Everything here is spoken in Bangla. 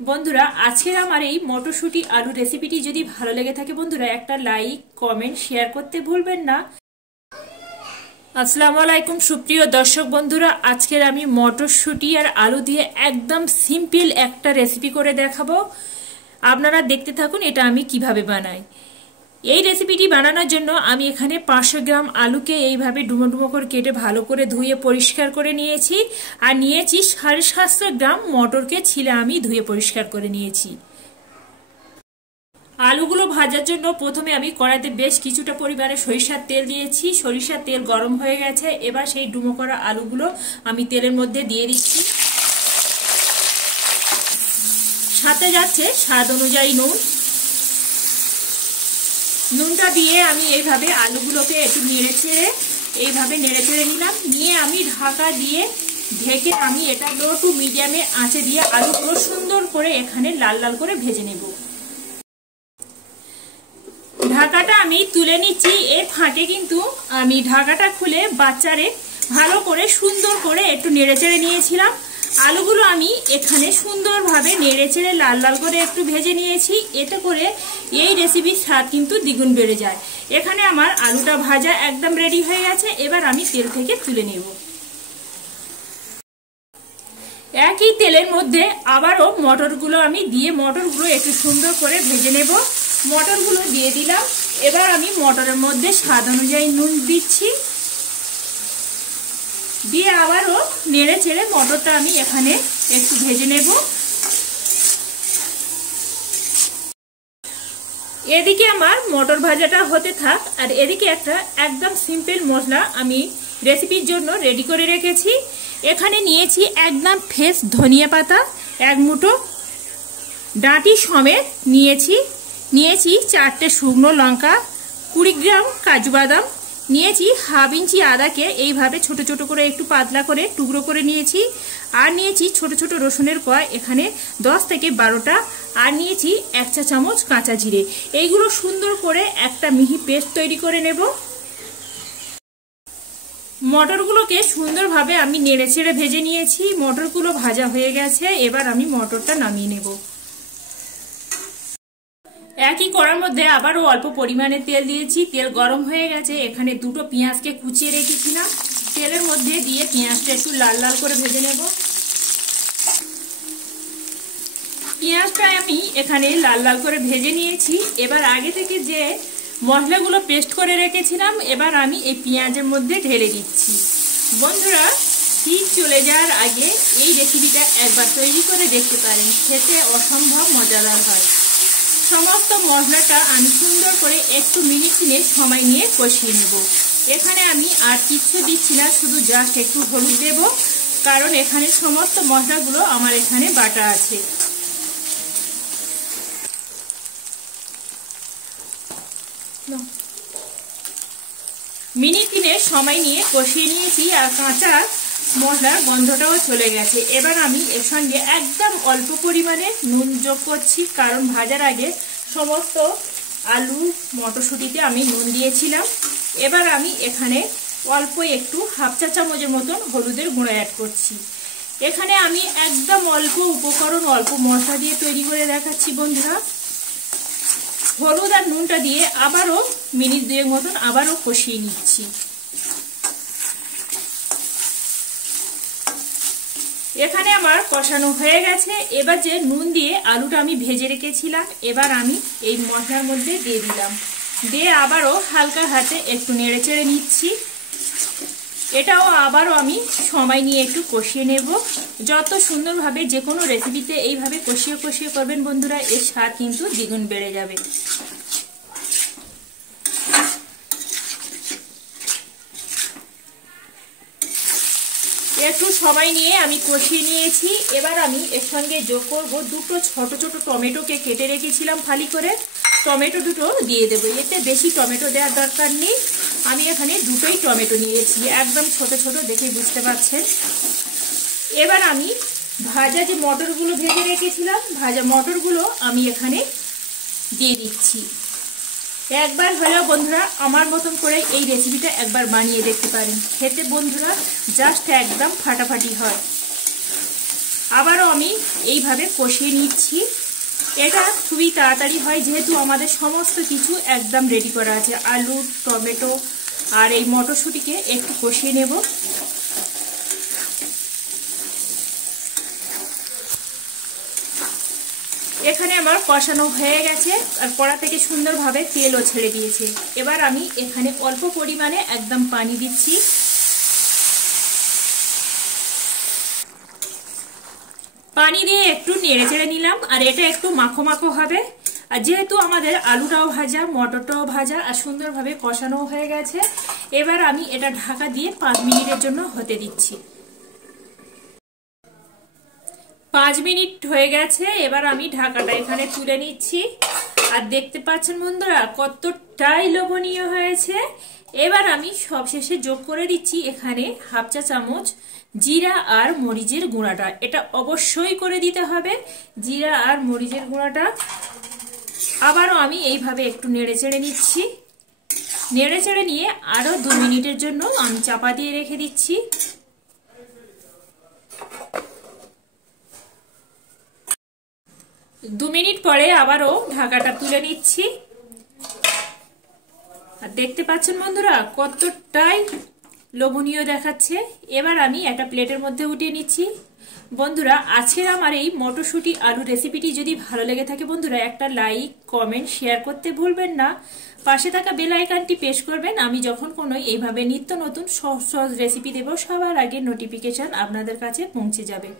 বন্ধুরা আজকের আমার এই মটরশুঁটি আলু রেসিপিটি যদি ভালো লেগে থাকে বন্ধুরা একটা লাইক কমেন্ট শেয়ার করতে ভুলবেন না। আসসালামু আলাইকুম সুপ্রিয় দর্শক বন্ধুরা, আজকের আমি মটরশুঁটি আর আলু দিয়ে একদম সিম্পল একটা রেসিপি করে দেখাবো। আপনারা দেখতে থাকুন এটা আমি কিভাবে বানাই। এই রেসিপিটি বানানোর জন্য আমি এখানে 500 গ্রাম আলুকে এইভাবে ডুমো ডুমো করে কেটে ভালো করে ধুয়ে পরিষ্কার করে নিয়েছি, আর নিয়েছি 750 গ্রাম মটরকে ছিলে আমি ধুয়ে পরিষ্কার করে নিয়েছি। আলুগুলো ভাজার জন্য প্রথমে আমি কড়াইতে বেশ কিছুটা পরিমাণে সরিষার তেল দিয়েছি। সরিষার তেল গরম হয়ে গেছে, এবার সেই ডুমো করা আলুগুলো আমি তেলের মধ্যে দিয়ে দিচ্ছি। সাথে যাচ্ছে স্বাদ অনুযায়ী নুনটা দিয়ে আমি এইভাবে আলুগুলোকে একটু নেড়ে চেড়ে নিলাম। নিয়ে আমি ঢাকা দিয়ে ঢেকে আমি এটা লো টু মিডিয়ামে আঁচে দিয়ে আলুগুলো সুন্দর করে এখানে লাল লাল করে ভেজে নেব। ঢাকাটা আমি তুলে নিচ্ছি। এর ফাঁকে কিন্তু আমি ঢাকাটা খুলে বাচ্চারে ভালো করে সুন্দর করে একটু নেড়ে চেড়ে নিয়েছিলাম। আলুগুলো আমি এখানে সুন্দরভাবে নেড়ে চেড়ে লাল লাল করে একটু ভেজে নিয়েছি। এতে করে এই রেসিপির স্বাদ কিন্তু দ্বিগুণ বেড়ে যায়। এখানে আমার আলুটা ভাজা একদম রেডি হয়ে গেছে। এবার আমি তেল থেকে তুলে নেব। একই তেলের মধ্যে আবারও মটরগুলো আমি দিয়ে মটরগুলো একটু সুন্দর করে ভেজে নেব। মটরগুলো দিয়ে দিলাম। এবার আমি মটরের মধ্যে স্বাদ অনুযায়ী নুন দিচ্ছি, দিয়ে আবারও নেড়ে চেড়ে মটরটা আমি এখানে একটু ভেজে নেব। এদিকে আমার মটর ভাজাটা হতে থাক, আর এদিকে একটা একদম সিম্পল মশলা আমি রেসিপির জন্য রেডি করে রেখেছি। এখানে নিয়েছি একদম ফ্রেশ ধনিয়া পাতা, এক মুঠো ডাঁটি সমেত নিয়েছি 4টে শুকনো লঙ্কা, 20 গ্রাম কাজু বাদাম নিয়েছি, হাফ ইঞ্চি আদাকে এইভাবে ছোট ছোট করে একটু পাতলা করে টুকরো করে নিয়েছি, আর নিয়েছি ছোট ছোট রসুনের কোয়া এখানে 10 থেকে 12টা, আর নিয়েছি 1 চা চামচ কাঁচা জিরে। এইগুলো সুন্দর করে একটা মিহি পেস্ট তৈরি করে নেব। মটরগুলোকে সুন্দরভাবে আমি নেড়ে চেড়ে ভেজে নিয়েছি। মটরগুলো ভাজা হয়ে গেছে। এবার আমি মটরটা নামিয়ে নেব। একই কড়ার মধ্যে আবারও অল্প পরিমাণে তেল দিয়েছি। তেল গরম হয়ে গেছে। এখানে 2টো পেঁয়াজকে কুচিয়ে রেখেছিলাম, তেলের মধ্যে দিয়ে পেঁয়াজটা একটু লাল লাল করে ভেজে নেব। পেঁয়াজটা আমি এখানে লাল লাল করে ভেজে নিয়েছি। এবার আগে থেকে যে মশলাগুলো পেস্ট করে রেখেছিলাম এবার আমি এই পেঁয়াজের মধ্যে ঢেলে দিচ্ছি। বন্ধুরা, শীত চলে যাওয়ার আগে এই রেসিপিটা একবার তৈরি করে দেখতে পারেন, খেতে অসম্ভব মজাদার হয়। সমস্ত মশলাটা আমি সুন্দর করে একটু মিনিট সময় নিয়ে কষিয়ে নেব। এখানে আমি আর কিছু দিচ্ছি না, শুধু জাস্ট একটু হলুদ দেব, কারণ এখানে সমস্ত মশলাগুলো আমার এখানে বাটা আছে। মিনিট 3 সময় নিয়ে কষিয়ে নিয়েছি, আর কাঁচা মশলার গন্ধটাও চলে গেছে। এবার আমি এর সঙ্গে একদম অল্প পরিমাণে নুন যোগ করছি, কারণ ভাজার আগে সমস্ত আলু মটরশুঁটিতে আমি নুন দিয়েছিলাম। এবার আমি এখানে অল্প একটু হাফ চা চামচের মতন হলুদের গুঁড়ো অ্যাড করছি। এখানে আমি একদম অল্প উপকরণ অল্প মশলা দিয়ে তৈরি করে দেখাচ্ছি বন্ধুরা। হলুদ আর নুনটা দিয়ে আবারও মিনিট 2 মতন আবারও কষিয়ে নিচ্ছি। এখানে আমার কষানো হয়ে গেছে। এবার যে নুন দিয়ে আলুটা আমি ভেজে রেখেছিলাম এবার আমি এই মশলার মধ্যে দিয়ে দিলাম, দিয়ে আবারও হালকা হাতে একটু নেড়ে চেড়ে নিচ্ছি। এটাও আবারও আমি সময় নিয়ে একটু কষিয়ে নেব। যত সুন্দরভাবে যে কোনো রেসিপিতে এইভাবে কষিয়ে কষিয়ে করবেন বন্ধুরা, এর স্বাদ কিন্তু দ্বিগুণ বেড়ে যাবে। একটু সময় নিয়ে আমি কষিয়ে নিয়েছি। এবার আমি এর সঙ্গে যোগ করব 2টো ছোট ছোট টমেটোকে কেটে রেখেছিলাম ফালি করে, টমেটো 2টো দিয়ে দেবো। এতে বেশি টমেটো দেওয়ার দরকার নেই, আমি এখানে 2টোই টমেটো নিয়েছি, একদম ছোট ছোট দেখে বুঝতে পারছেন। এবার আমি ভাজা যে মটরগুলো ভেজে রেখেছিলাম ভাজা মটরগুলো আমি এখানে দিয়ে দিচ্ছি। একবার হলেও বন্ধুরা আমার মতন করে এই রেসিপিটা একবার বানিয়ে দেখতে পারেন, খেতে বন্ধুরা জাস্ট একদম ফাটাফাটি হয়। আবারও আমি এইভাবে কষিয়ে নিচ্ছি। এটা খুবই তাড়াতাড়ি হয় যেহেতু আমাদের সমস্ত কিছু একদম রেডি করা আছে। আলু, টমেটো আর এই মটরশুঁটিকে একটু কষিয়ে নেব। এখানে আমার কষানো হয়ে গেছে আর কড়া থেকে সুন্দরভাবে তেলও ছেড়ে দিয়েছে। এবার আমি এখানে অল্প পরিমাণে একদম পানি দিচ্ছি। পানি দিয়ে একটু নেড়ে চেড়ে নিলাম আর এটা একটু মাখো মাখো হবে। আর যেহেতু আমাদের আলুটাও ভাজা, মটরটাও ভাজা আর সুন্দরভাবে কষানো হয়ে গেছে, এবার আমি এটা ঢাকা দিয়ে 5 মিনিটের জন্য হতে দিচ্ছি। 5 মিনিট হয়ে গেছে, এবার আমি ঢাকাটা এখানে তুলে নিচ্ছি। আর দেখতে পাচ্ছেন বন্ধুরা কতটাই লোভনীয় হয়েছে। এবার আমি সবশেষে যোগ করে দিচ্ছি এখানে হাফ চা চামচ জিরা আর মরিচের গুঁড়াটা। এটা অবশ্যই করে দিতে হবে, জিরা আর মরিচের গুঁড়াটা। আবারও আমি এইভাবে একটু নেড়ে চেড়ে নিচ্ছি। নেড়ে চেড়ে নিয়ে আরো 2 মিনিটের জন্য আমি চাপা দিয়ে রেখে দিচ্ছি। 2 মিনিট পরে আবারও ঢাকাটা তুলে নিচ্ছি। আর দেখতে পাচ্ছেন বন্ধুরা কতটাই লোভনীয় দেখাচ্ছে। এবার আমি একটা প্লেটের মধ্যে উঠিয়ে নিচ্ছি। বন্ধুরা আজকের আমার এই মটরশুঁটি আলু রেসিপিটি যদি ভালো লেগে থাকে বন্ধুরা একটা লাইক, কমেন্ট, শেয়ার করতে ভুলবেন না। পাশে থাকা বেল আইকনটি প্রেস করবেন। আমি যখন কোনো এইভাবে নিত্য নতুন সহজ সহজ রেসিপি দেব সবার আগে নোটিফিকেশন আপনাদের কাছে পৌঁছে যাবে।